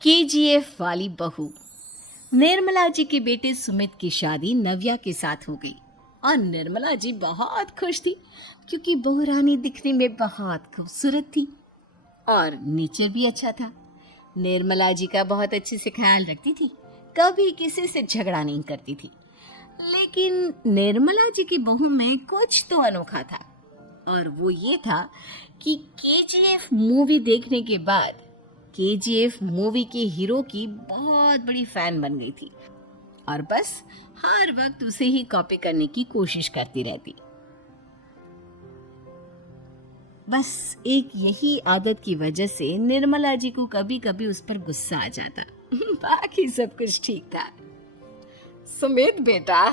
KGF वाली बहू। निर्मला जी के बेटे सुमित की शादी नव्या के साथ हो गई और निर्मला जी बहुत खुश थी क्योंकि बहू रानी दिखने में बहुत खूबसूरत थी और नेचर भी अच्छा था। निर्मला जी का बहुत अच्छे से ख्याल रखती थी, कभी किसी से झगड़ा नहीं करती थी। लेकिन निर्मला जी की बहू में कुछ तो अनोखा था और वो ये था कि केजीएफ मूवी देखने के बाद केजीएफ मूवी के हीरो की बहुत बड़ी फैन बन गई थी और बस हर वक्त उसे ही कॉपी करने की कोशिश करती रहती। बस एक यही आदत की वजह से निर्मला जी को कभी कभी उस पर गुस्सा आ जाता। बाकी सब कुछ ठीक था। सुमित बेटा,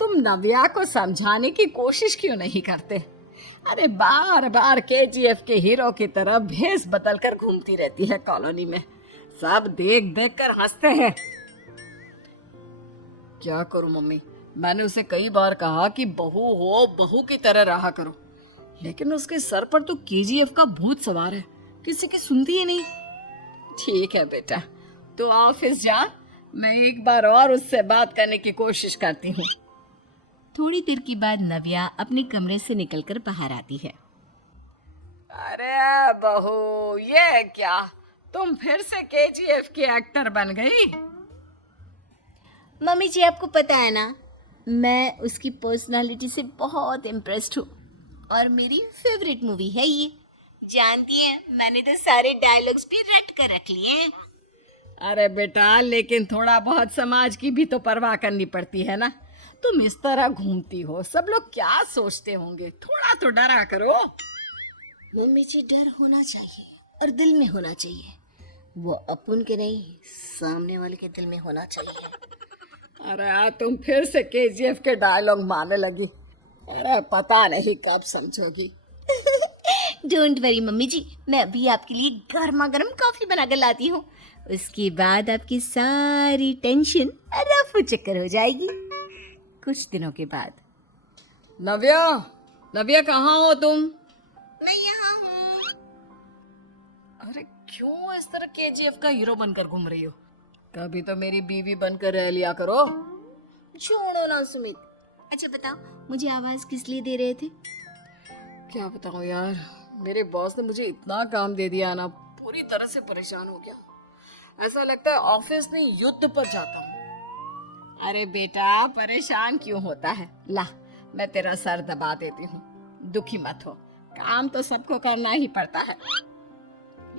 तुम नव्या को समझाने की कोशिश क्यों नहीं करते? अरे बार बार केजीएफ के हीरो की तरह भेस बदल कर घूमती रहती है कॉलोनी में, सब देख देख कर हंसते हैं। क्या करूं मम्मी, मैंने उसे कई बार कहा कि बहू हो, बहू की तरह रहा करो, लेकिन उसके सर पर तो केजीएफ का भूत सवार है, किसी की सुनती ही नहीं। ठीक है बेटा, तू ऑफिस जा, मैं एक बार और उससे बात करने की कोशिश करती हूँ। थोड़ी देर के बाद नव्या अपने कमरे से निकलकर बाहर आती है। अरे बहू, ये क्या, तुम फिर से केजीएफ की एक्टर बन गई? मम्मी जी, आपको पता है ना, मैं उसकी पर्सनालिटी से बहुत इम्प्रेस्ड हूँ और मेरी फेवरेट मूवी है ये। जानती हैं, मैंने तो सारे डायलॉग्स भी रट कर रख लिए। अरे बेटा, लेकिन थोड़ा बहुत समाज की भी तो परवाह करनी पड़ती है ना। तुम इस तरह घूमती हो, सब लोग क्या सोचते होंगे, थोड़ा तो डरा करो। मम्मी जी, डर होना चाहिए और दिल में होना चाहिए, वो अपन के नहीं, सामने वाले के दिल में होना चाहिए। अरे तुम फिर से केजीएफ के डायलॉग मारने लगी। अरे पता नहीं कब समझोगी। डोंट वरी मम्मी जी, मैं अभी आपके लिए गर्मा गर्म कॉफी बना कर लाती हूँ, उसके बाद आपकी सारी टेंशन रफू चक्कर हो जाएगी। कुछ दिनों के बाद। नव्या, नव्या कहाँ हो तुम? मैं यहाँ हूँ। अरे क्यों इस तरह केजीएफ का हीरो बनकर घूम रही हो? कभी तो मेरी बीवी बनकर रह लिया करो। छोड़ो ना सुमित। अच्छा बताओ, मुझे आवाज किस लिए दे रहे थे? क्या बताऊं यार, मेरे बॉस ने मुझे इतना काम दे दिया ना, पूरी तरह से परेशान हो गया। ऐसा लगता है ऑफिस में युद्ध पर जाता हूँ। अरे बेटा, परेशान क्यों होता है? ला, मैं तेरा सर दबा देती हूँ, दुखी मत हो, काम तो सबको करना ही पड़ता है।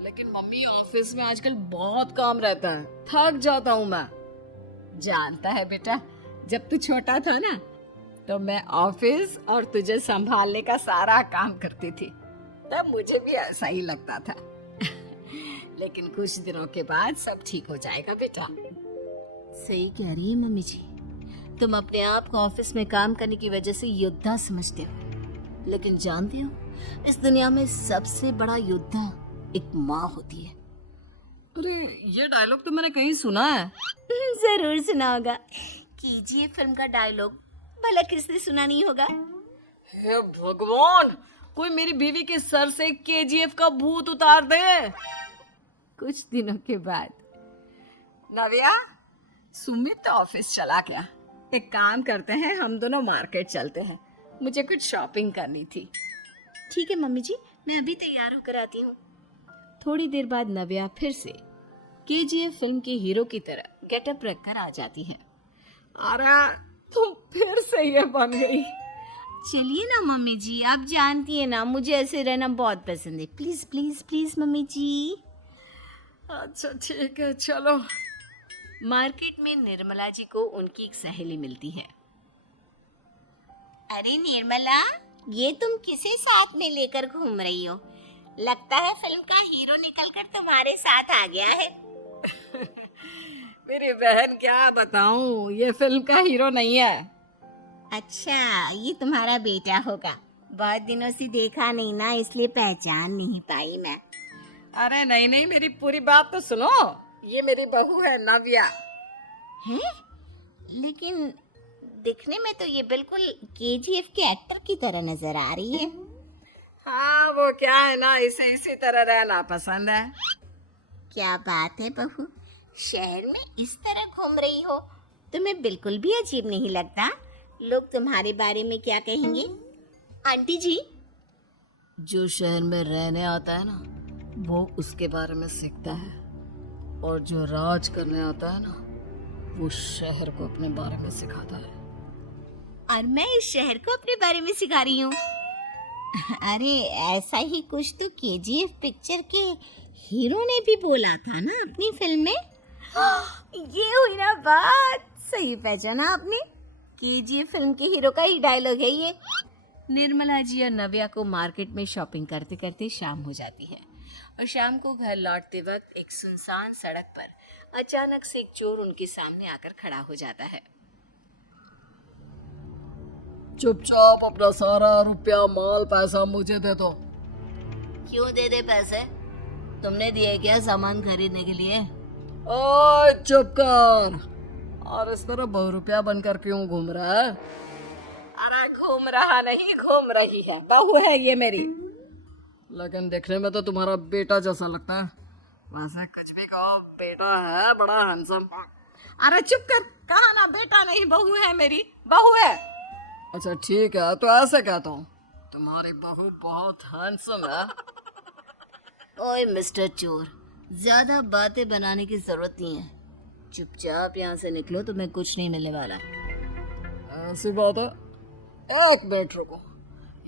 लेकिन मम्मी, ऑफिस में आजकल बहुत काम रहता है, थक जाता हूँ मैं। जानता है बेटा, जब तू छोटा था ना, तो मैं ऑफिस और तुझे संभालने का सारा काम करती थी, तब मुझे भी ऐसा ही लगता था। लेकिन कुछ दिनों के बाद सब ठीक हो जाएगा बेटा। सही कह रही है मम्मी जी, तुम अपने आप को ऑफिस में काम करने की वजह से योद्धा समझते हो, लेकिन जानते हो, इस दुनिया में सबसे बड़ा योद्धा एक माँ होती है। अरे ये डायलॉग तो मैंने कहीं सुना है। जरूर सुना होगा, केजीएफ फिल्म का डायलॉग, भला किसने सुना नहीं होगा? हे भगवान, कोई मेरी बीवी के सर से केजीएफ का भूत उतार दे। कुछ दिनों के बाद। नव्या, सुमित ऑफिस चला गया, एक काम करते हैं, हम दोनों मार्केट चलते हैं, मुझे कुछ शॉपिंग करनी थी। ठीक है मम्मी जी, मैं अभी तैयार होकर आती हूँ। थोड़ी देर बाद नव्या फिर से केजीएफ फिल्म के हीरो की तरह गेटअप रखकर आ जाती है। अरे तुम फिर से ये बन गई। चलिए ना मम्मी जी, आप जानती है ना, मुझे ऐसे रहना बहुत पसंद है, प्लीज प्लीज प्लीज मम्मी जी। अच्छा ठीक है, चलो। मार्केट में निर्मला जी को उनकी एक सहेली मिलती है। अरे निर्मला, ये तुम किसे साथ में लेकर घूम रही हो? लगता है फिल्म का हीरो निकलकर तुम्हारे साथ आ गया है। मेरी बहन, क्या बताऊं, ये फिल्म का हीरो नहीं है। अच्छा, ये तुम्हारा बेटा होगा, बहुत दिनों से देखा नहीं ना, इसलिए पहचान नहीं पाई मैं। अरे नहीं नहीं, मेरी पूरी बात तो सुनो, ये मेरी बहू है नव्या। हैं? लेकिन दिखने में तो ये बिल्कुल केजीएफ के एक्टर की तरह नजर आ रही है। हाँ, वो क्या है ना, इसे इसी तरह रहना पसंद है। क्या बात है बहू, शहर में इस तरह घूम रही हो, तुम्हें बिल्कुल भी अजीब नहीं लगता? लोग तुम्हारे बारे में क्या कहेंगे? आंटी जी, जो शहर में रहने आता है ना, वो उसके बारे में सीखता है, और जो राज करने आता है ना, वो शहर को अपने बारे में सिखाता है। और मैं इस शहर को अपने बारे में सिखा रही हूँ। अरे ऐसा ही कुछ तो केजीएफ पिक्चर के हीरो ने भी बोला था ना अपनी फिल्म में। ये हुई ना बात, सही पहचाना आपने, केजीएफ फिल्म के हीरो का ही डायलॉग है ये। निर्मला जी और नव्या को मार्केट में शॉपिंग करते करते शाम हो जाती है और शाम को घर लौटते वक्त एक सुनसान सड़क पर अचानक से एक चोर उनके सामने आकर खड़ा हो जाता है। चुपचाप अपना सारा रुपया माल पैसा मुझे दे दो। क्यों दे दे पैसे? तुमने दिए क्या सामान खरीदने के लिए? ओए चुप कर। और इस तरह बहुरुपया बनकर क्यों घूम रहा है? अरे घूम रहा नहीं, घूम रही है, बहू है ये मेरी। लेकिन देखने में तो तुम्हारा बेटा जैसा लगता है। वैसे कुछ भी कहो, बेटा है बड़ा हैंडसम। अरे चुप कर, कहा ना बेटा नहीं बहू है मेरी, बहू है। अच्छा ठीक है, तो ऐसे कहता हूँ, तुम्हारी बहू बहुत हैंडसम है। ओए मिस्टर चोर, ज्यादा बातें बनाने की जरूरत नहीं है, चुपचाप यहाँ से निकलो, तुम्हें कुछ नहीं मिलने वाला। ऐसी बात है, एक मिनट रुको।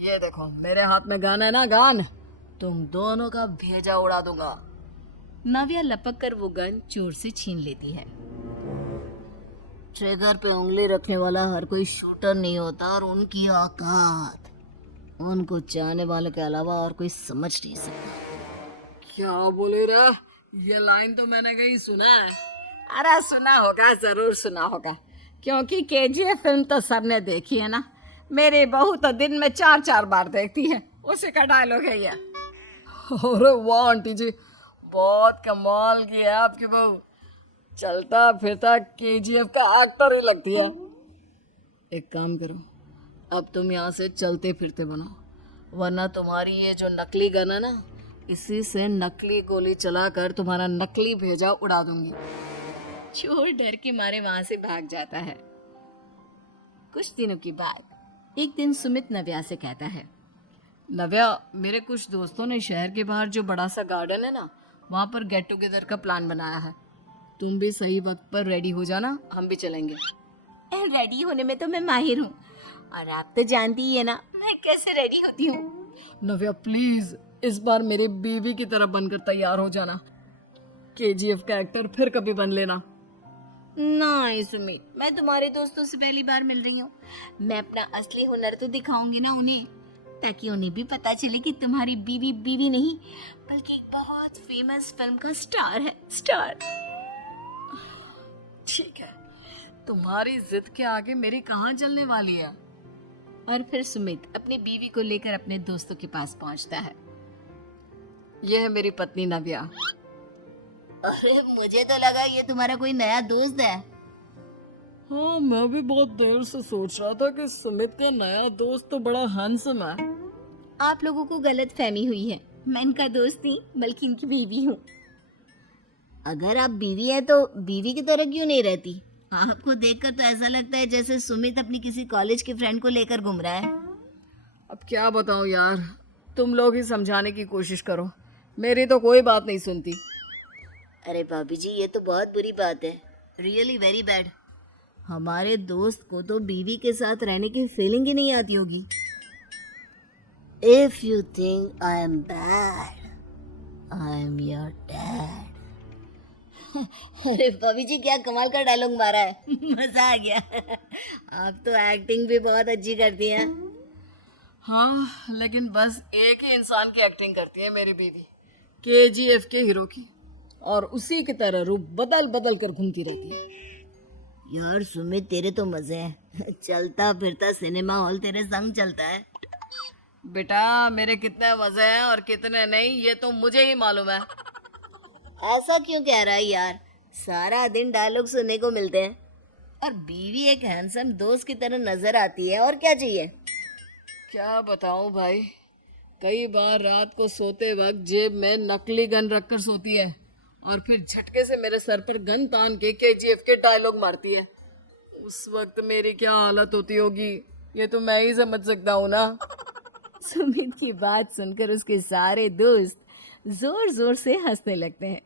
ये देखो मेरे हाथ में गन है ना, गन, तुम दोनों का भेजा उड़ा दूंगा। नव्या लपक कर वो गन चोर से छीन लेती है। ट्रिगर पे उंगली रखने वाला हर कोई शूटर नहीं होता, और उनकी औकात उनको चाहने वाले के अलावा और कोई समझ नहीं सकता। क्या बोले रे? ये लाइन तो मैंने कहीं सुना है। अरे सुना होगा, जरूर सुना होगा, क्योंकि केजीएफ फिल्म तो सबने देखी है ना। मेरी बहू तो दिन में 4-4 बार देखती है, उसी का डायलॉग है ये। अरे वाह आंटी जी, बहुत कमाल की है आपकी बहू। चलता फिरता केजीएफ का एक्टर ही लगती है। एक काम करो, अब तुम यहाँ से चलते फिरते बनो, वरना तुम्हारी ये जो नकली गन है ना, इसी से नकली गोली चलाकर तुम्हारा नकली भेजा उड़ा दूंगी। चोर डर के मारे वहां से भाग जाता है। कुछ दिनों की बात, एक दिन सुमित नव्या से कहता है, नव्या, मेरे कुछ दोस्तों ने शहर के बाहर जो बड़ा सा गार्डन है ना, वहाँ पर गेट टुगेदर का प्लान बनाया है। तुम भी सही वक्त पर रेडी हो जाना, हम भी चलेंगे। रेडी होने में तो मैं माहिर हूँ, और आप तो जानती ही है ना मैं कैसे रेडी होती हूँ। नव्या प्लीज इस बार मेरी बीवी की तरह बनकर तैयार हो जाना। केजीएफ का एक्टर फिर कभी बन लेना। नहीं सुमित, मैं तुम्हारे दोस्तों से पहली बार मिल रही हूँ, मैं अपना असली हुनर तो दिखाऊंगी ना उन्हें, ताकि उन्हें भी पता चले कि तुम्हारी बीवी बीवी नहीं बल्कि एक बहुत फेमस फिल्म का स्टार है, स्टार। ठीक है, तुम्हारी जिद के आगे मेरी कहाँ चलने वाली है। और फिर सुमित अपनी बीवी को लेकर अपने दोस्तों के पास पहुंचता है। यह है मेरी पत्नी नव्या। अरे मुझे तो लगा ये तुम्हारा कोई नया दोस्त है। हाँ, मैं भी बहुत देर से सोच रहा था कि सुमित का नया दोस्त तो बड़ा हैंडसम है। आप लोगों को गलत फहमी हुई है, मैं इनका दोस्त नहीं बल्कि इनकी बीवी हूँ। अगर आप बीवी है तो बीवी की तरह क्यों नहीं रहती? आपको देखकर तो ऐसा लगता है जैसे सुमित अपनी किसी कॉलेज के फ्रेंड को लेकर घूम रहा है। अब क्या बताऊं यार, तुम लोग ही समझाने की कोशिश करो, मेरी तो कोई बात नहीं सुनती। अरे भाभी जी, ये तो बहुत बुरी बात है, रियली वेरी बैड। हमारे दोस्त को तो बीवी के साथ रहने की फीलिंग ही नहीं आती होगी। If you think I am bad, I am your dad. अरे भाभी जी, क्या कमाल का डायलॉग मारा है, मजा आ गया। आप तो एक्टिंग भी बहुत अच्छी करती हैं। हाँ, लेकिन बस एक ही इंसान की एक्टिंग करती है मेरी बीवी, केजीएफ के हीरो की, और उसी की तरह रूप बदल बदल कर घूमती रहती है। यार सुमित, तेरे तो मजे हैं, चलता फिरता सिनेमा हॉल तेरे संग चलता है। बेटा, मेरे कितने मजे हैं और कितने नहीं, ये तो मुझे ही मालूम है। ऐसा क्यों कह रहा है यार, सारा दिन डायलॉग सुनने को मिलते हैं, और बीवी एक हैंडसम दोस्त की तरह नजर आती है, और क्या चाहिए? क्या बताऊं भाई, कई बार रात को सोते वक्त जेब में नकली गन रखकर सोती है, और फिर झटके से मेरे सर पर गन तान के केजीएफ के डायलॉग मारती है, उस वक्त मेरी क्या हालत होती होगी ये तो मैं ही समझ सकता हूँ ना। सुमित की बात सुनकर उसके सारे दोस्त जोर जोर से हंसने लगते हैं